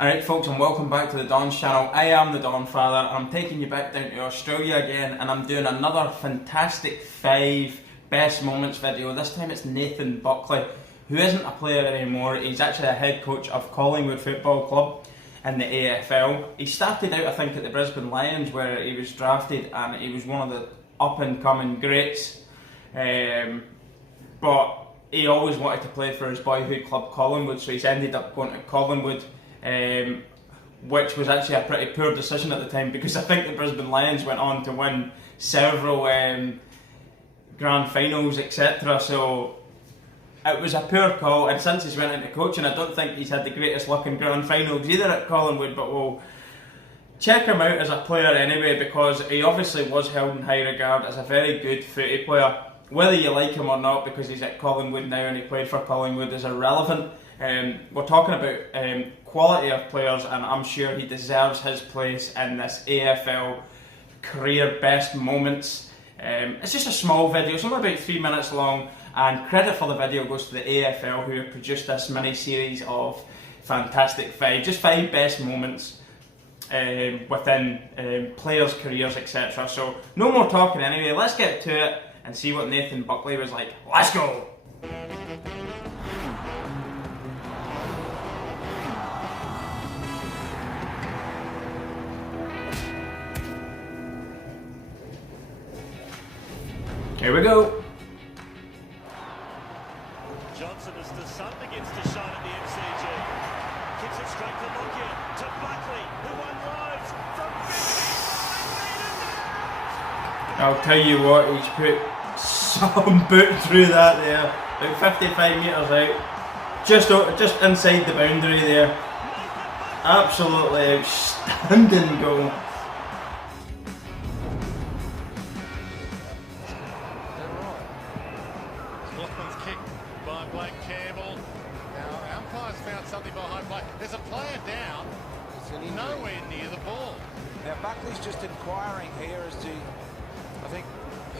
Alright folks, and welcome back to the Don's channel. I am the Donfather, and I'm taking you back down to Australia again, and I'm doing another fantastic 5 best moments video. This time it's Nathan Buckley, who isn't a player anymore. He's actually a head coach of Collingwood Football Club in the AFL. He started out, I think, at the Brisbane Lions, where he was drafted, and he was one of the up-and-coming greats. But he always wanted to play for his boyhood club Collingwood, so he's ended up going to Collingwood. Which was actually a pretty poor decision at the time, because I think the Brisbane Lions went on to win several grand finals, etc. So it was a poor call, and since he's went into coaching, I don't think he's had the greatest luck in grand finals either at Collingwood. But we'll check him out as a player anyway, because he obviously was held in high regard as a very good footy player. Whether you like him or not, because he's at Collingwood now and he played for Collingwood, is irrelevant. We're talking about quality of players, and I'm sure he deserves his place in this AFL career best moments. It's just a small video, it's only about 3 minutes long, and credit for the video goes to the AFL, who have produced this mini series of fantastic 5, just 5 best moments within players' careers, etc. So no more talking anyway, let's get to it and see what Nathan Buckley was like. Let's go! Here we go. Johnson is the sun begins to shine at the MCG. Kicks it straight to Buckley, to Buckley, who unloads from 55 metres. I'll tell you what, he's put some boot through that there. About 55 metres out. Just inside the boundary there. Absolutely outstanding goal. Something behind play. There's a player down. Nowhere near the ball. Now Buckley's just inquiring here as to, I think,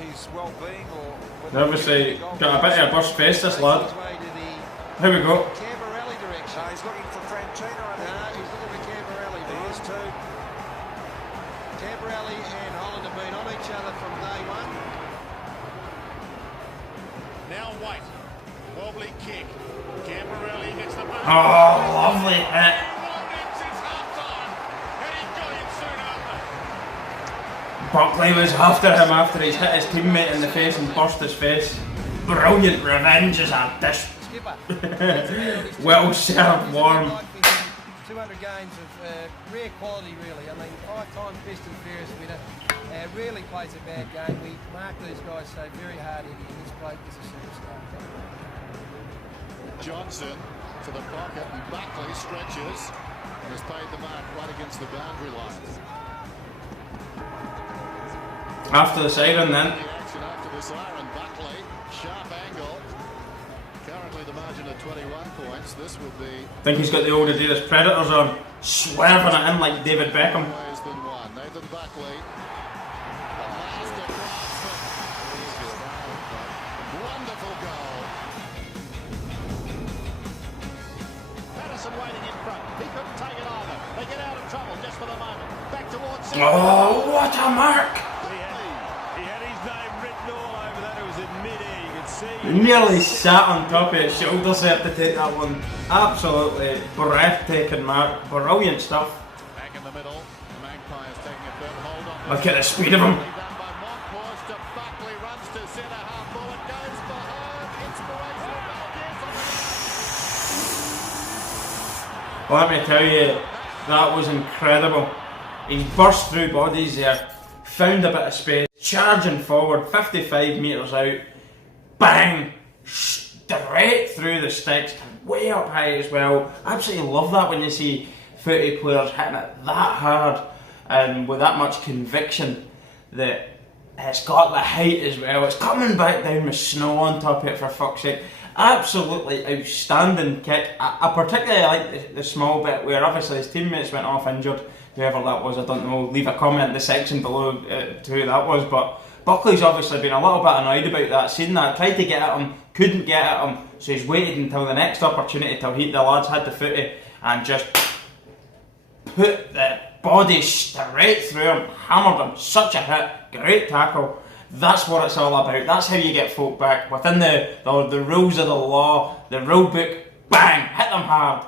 his well-being or. Obviously got a bit of a burst face, this lad. Here we go. Camberelli direction. He's looking for Franchina. He's looking for Camberelli. He is too. Camberelli and Holland have been on each other from day one. Now wait. Wobbly kick. Camberelli hits the ball. Oh, lovely hit. Buckley was after him after he's hit his teammate in the face and burst his face. Brilliant revenge is a dish. Well served, warm. 200 games of rare quality, really. I mean, 5-time best and fairest winner. Rarely plays a bad game. We mark these guys so very hard in here. This bloke is a superstar. Johnson to the pocket, and Buckley stretches and has paid the mark right against the boundary line. After the siren then. The action after the siren, Buckley, sharp angle. Currently the margin of 21 points. This would be. I think he's got the old Adidas Predators on, swerving it in like David Beckham. Ways than one. Nathan Buckley. Wonderful goal. Waiting in front. He couldn't take it either. They get out of trouble just for the moment. Back towards Oh, what a mark! He had his name written all over that. It was in mid-air. You could see. He nearly sat on top of his shoulders there to take that one. Absolutely breathtaking mark. Brilliant stuff. Back in the middle. The Magpies taking a firm hold on. Look at the speed of him. Buckley runs to centre half ball. It goes for home. Inspirational goal. Let me tell you, that was incredible. He burst through bodies there, found a bit of space, charging forward, 55 metres out, bang, straight through the sticks, way up high as well. Absolutely love that when you see footy players hitting it that hard and with that much conviction that it's got the height as well. It's coming back down with snow on top of it, for fuck's sake. Absolutely outstanding kick. I particularly like the small bit where obviously his teammates went off injured. Whoever that was, I don't know. Leave a comment in the section below to who that was. But Buckley's obviously been a little bit annoyed about that. Seen that, tried to get at him, couldn't get at him. So he's waited until the next opportunity till the lads had the footy and just put the body straight through him, hammered him, such a hit, great tackle. That's what it's all about. That's how you get folk back within the rules of the law, the rule book. Bang, hit them hard.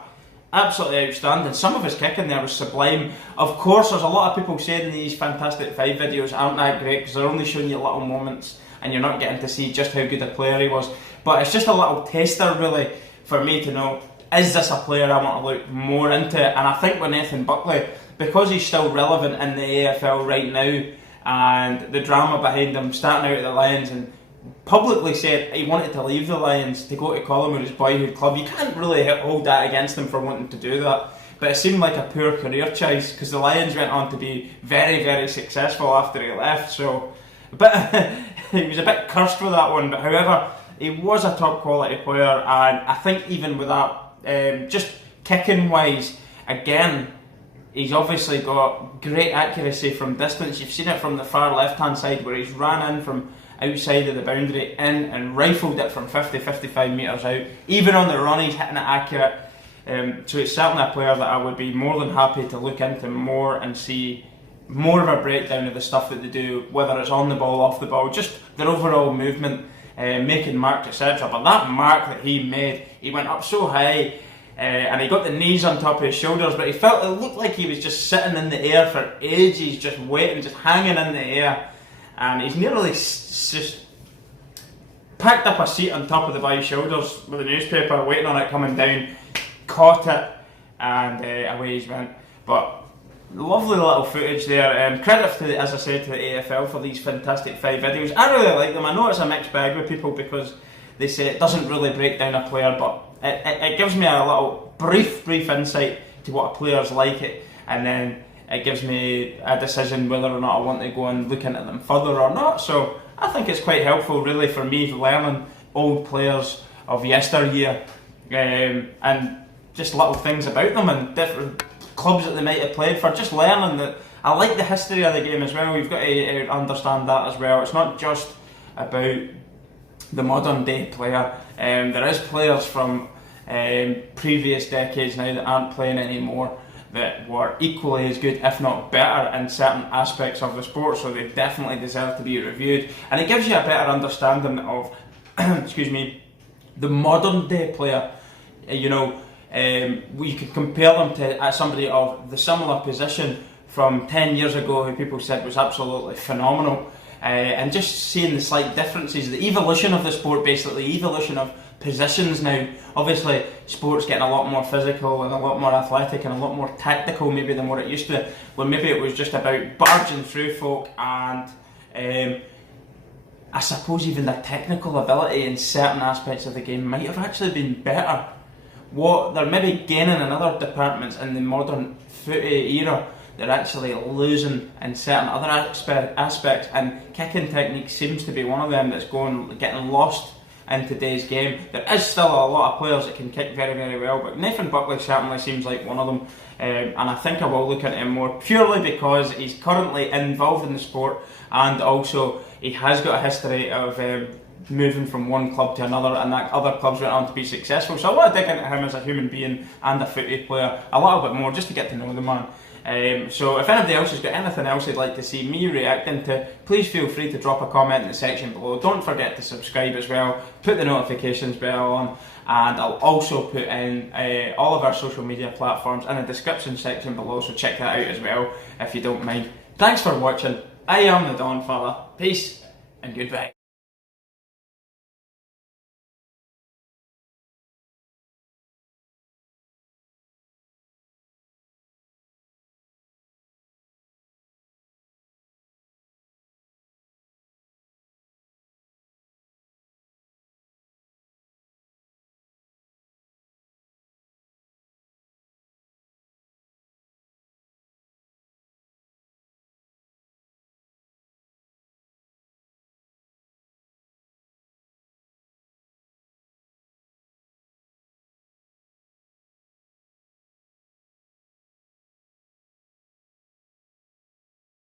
Absolutely outstanding. Some of his kicking there was sublime. Of course, there's a lot of people saying these Fantastic Five videos aren't that great because they're only showing you little moments and you're not getting to see just how good a player he was. But it's just a little taster, really, for me to know, is this a player I want to look more into? And I think with Nathan Buckley, because he's still relevant in the AFL right now, and the drama behind him starting out at the Lions and publicly said he wanted to leave the Lions to go to Collingwood, his boyhood club. You can't really hold that against him for wanting to do that, but it seemed like a poor career choice because the Lions went on to be very, very successful after he left, so he was a bit cursed with that one. But however, he was a top quality player, and I think even with that, just kicking wise, again, he's obviously got great accuracy from distance. You've seen it from the far left hand side where he's ran in from outside of the boundary in and rifled it from 50-55 metres out. Even on the run he's hitting it accurate. So it's certainly a player that I would be more than happy to look into more and see more of a breakdown of the stuff that they do, whether it's on the ball, off the ball, just their overall movement, making marks, etc. But that mark that he made, he went up so high and he got the knees on top of his shoulders, but it looked like he was just sitting in the air for ages, just waiting, just hanging in the air. And he's nearly just packed up a seat on top of the boy's shoulders with a newspaper, waiting on it coming down, caught it, and away he's went. But lovely little footage there. Credit to, as I said, to the AFL for these Fantastic Five videos. I really like them. I know it's a mixed bag with people because they say it doesn't really break down a player, but it gives me a little brief insight to what a player's like it, and then it gives me a decision whether or not I want to go and look into them further or not. So I think it's quite helpful really for me learning old players of yesteryear, and just little things about them and different clubs that they might have played for, just learning that. I like the history of the game as well. We've got to understand that as well. It's not just about the modern day player. There is players from previous decades now that aren't playing anymore that were equally as good, if not better, in certain aspects of the sport, so they definitely deserve to be reviewed. And it gives you a better understanding of excuse me, the modern day player. You know, we could compare them to somebody of the similar position from 10 years ago who people said was absolutely phenomenal, and just seeing the slight differences, the evolution of the sport, basically, evolution of positions now. Obviously, sport's getting a lot more physical and a lot more athletic and a lot more tactical maybe than what it used to, when maybe it was just about barging through folk, and I suppose even the technical ability in certain aspects of the game might have actually been better. What they're maybe gaining in other departments in the modern footy era, they're actually losing in certain other aspects, and kicking technique seems to be one of them that's getting lost in today's game. There is still a lot of players that can kick very, very well, but Nathan Buckley certainly seems like one of them, and I think I will look into him more, purely because he's currently involved in the sport, and also he has got a history of moving from one club to another, and that other clubs went on to be successful. So I want to dig into him as a human being and a footy player a little bit more, just to get to know the man. So if anybody else has got anything else they'd like to see me reacting to, please feel free to drop a comment in the section below. Don't forget to subscribe as well, put the notifications bell on, and I'll also put in all of our social media platforms in the description section below, so check that out as well if you don't mind. Thanks for watching. I am the Donfather. Peace and goodbye.